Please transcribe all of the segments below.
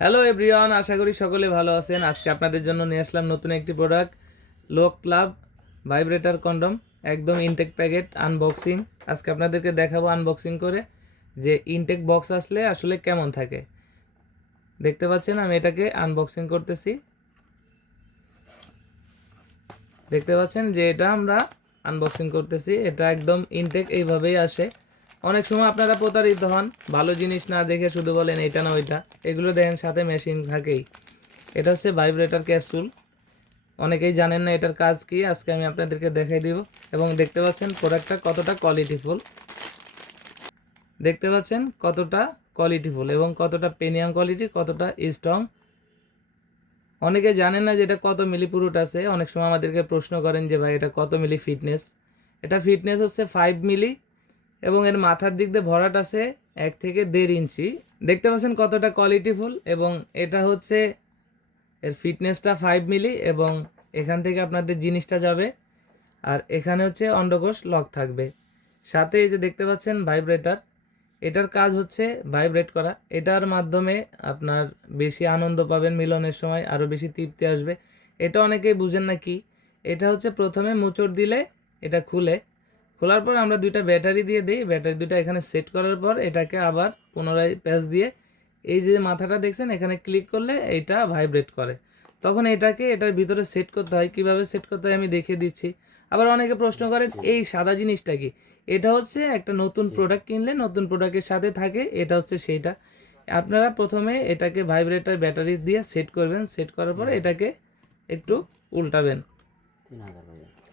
Hello everyone, আশা করি সকলে ভালো আছেন। আজকে আপনাদের জন্য নিয়ে আসলাম নতুন একটি প্রোডাক্ট, লোক ক্লাব ভাইব্রেটর কন্ডম, একদম ইনটেক প্যাকেট আনবক্সিং। আজকে আপনাদেরকে দেখাবো আনবক্সিং করে যে ইনটেক বক্স আসলে আসলে কেমন থাকে। দেখতে পাচ্ছেন আমি এটাকে আনবক্সিং করতেছি। দেখতে পাচ্ছেন যে এটা আমরা আনবক্সিং করতেছি। এটা একদম ইনটেক এইভাবেই আসে। অনেক সময় আপনারা প্রতারিত হন, ভালো জিনিস না দেখে শুধু বলেন এটা না ওইটা। এগুলো দেখেন সাথে মেশিন থাকেই। এটা হচ্ছে ভাইব্রেটর ক্যাপসুল। অনেকেই জানেন না এটার কাজ কি, আজকে আমি আপনাদেরকে দেখাই দিব। এবং দেখতে পাচ্ছেন প্রোডাক্টটা কতটা কোয়ালিটিফুল, দেখতে পাচ্ছেন কতটা কোয়ালিটিফুল এবং কতটা প্রিমিয়াম কোয়ালিটি, কতটা স্ট্রং। অনেকে জানেন না যে এটা কত মিলি পুরুট আছে। অনেক সময় আমাদেরকে প্রশ্ন করেন যে ভাই এটা কত মিলি ফিটনেস। এটা ফিটনেস হচ্ছে 5 মিলি এবং এর মাথার দিক দিয়ে ভরাট আছে 1 থেকে 1.5 ইঞ্চি। দেখতে পাচ্ছেন কতটা কোয়ালিটিফুল এবং এটা হচ্ছে এর ফিটনেসটা 5 মিলি এবং এখান থেকে আপনাদের জিনিসটা যাবে। আর এখানে হচ্ছে অন্ডকোষ লক থাকবে। সাথে এই যে দেখতে পাচ্ছেন ভাইব্রেটর, এটার কাজ হচ্ছে ভাইব্রেট করা। এটার মাধ্যমে আপনার বেশি আনন্দ পাবেন, মিলনের সময় আরও বেশি তৃপ্তি আসবে। এটা অনেকেই বুঝেন না কি। এটা হচ্ছে প্রথমে মোচড় দিলে এটা খোলার পর আমরা দুইটা ব্যাটারি দিয়ে দিই। ব্যাটারি দুইটা এখানে সেট করার পর এটাকে আবার পুনরায় প্যাচ দিয়ে এই যে মাথাটা দেখছেন এখানে ক্লিক করলে এটা ভাইব্রেট করে। তখন এটাকে এটার ভিতরে সেট করতে হয়। কিভাবে সেট করতে হয় আমি দেখিয়ে দিচ্ছি। আবার অনেকে প্রশ্ন করেন এই সাদা জিনিসটা কি। এটা হচ্ছে একটা নতুন প্রোডাক্ট কিনলে নতুন প্রোডাক্টের সাথে থাকে, এটা হচ্ছে সেইটা। আপনারা প্রথমে এটাকে ভাইব্রেটর ব্যাটারি দিয়ে সেট করবেন। সেট করার পরে এটাকে একটু উল্টাবেন।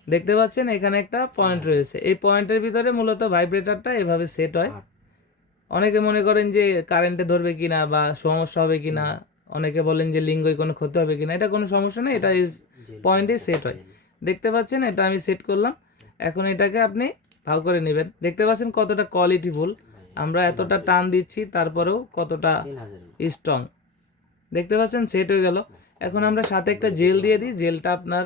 দেখতে পাচ্ছেন এখানে একটা পয়েন্ট রয়েছে, এই পয়েন্টের ভিতরে মূলত ভাইব্রেটরটা এভাবে সেট হয়। অনেকে মনে করেন যে কারেন্টে ধরবে কিনা বা সমস্যা হবে কিনা, অনেকে বলেন যে লিঙ্গই কোনো ক্ষতি হবে কিনা। এটা কোনো সমস্যা নেই, এটা এই পয়েন্টে সেট হয়। দেখতে পাচ্ছেন এটা আমি সেট করলাম। এখন এটাকে আপনি ভাগ করে নেবেন। দেখতে পাচ্ছেন কতটা কোয়ালিটিফুল, আমরা এতটা টান দিচ্ছি তারপরেও কতটা স্ট্রং। দেখতে পাচ্ছেন সেট হয়ে গেল। এখন আমরা সাথে একটা জেল দিয়ে দিই। জেলটা আপনার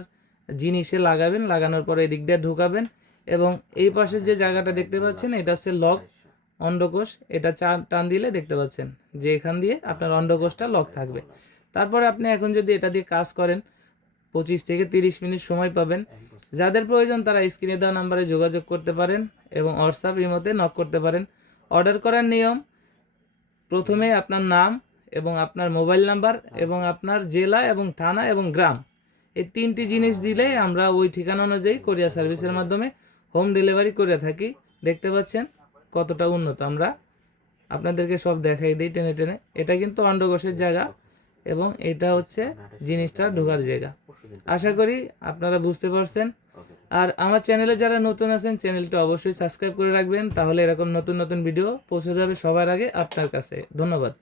জিনিসে লাগাবেন, লাগানোর পরে এদিক দিয়ে ঢুকাবেন এবং এই পাশে যে জায়গাটা দেখতে পাচ্ছেন এটা হচ্ছে লক অন্ডকোষ। এটা টান দিলে দেখতে পাচ্ছেন যে এখান দিয়ে আপনার অন্ডকোষটা লক থাকবে। তারপরে আপনি এখন যদি এটা দিয়ে কাজ করেন 25 থেকে 30 মিনিট সময় পাবেন। যাদের প্রয়োজন তারা স্ক্রিনে দেওয়া নাম্বারে যোগাযোগ করতে পারেন এবং হোয়াটসঅ্যাপ ইমোতে নক করতে পারেন। অর্ডার করার নিয়ম, প্রথমে আপনার নাম এবং আপনার মোবাইল নাম্বার এবং আপনার জেলা এবং থানা এবং গ্রাম, এই 3টি জিনিস দিলে আমরা ওই ঠিকানা অনুযায়ী কোরিয়ার সার্ভিসের মাধ্যমে হোম ডেলিভারি করে থাকি। দেখতে পাচ্ছেন কতটা উন্নত। আমরা আপনাদেরকে সব দেখাই দিই টেনে টেনে। এটা কিন্তু অন্ডকোষের জায়গা এবং এটা হচ্ছে জিনিসটা ঢোকার জায়গা। আশা করি আপনারা বুঝতে পারছেন। আর আমার চ্যানেলে যারা নতুন আছেন চ্যানেলটা অবশ্যই সাবস্ক্রাইব করে রাখবেন, তাহলে এরকম নতুন নতুন ভিডিও পৌঁছে যাবে সবার আগে আপনার কাছে। ধন্যবাদ।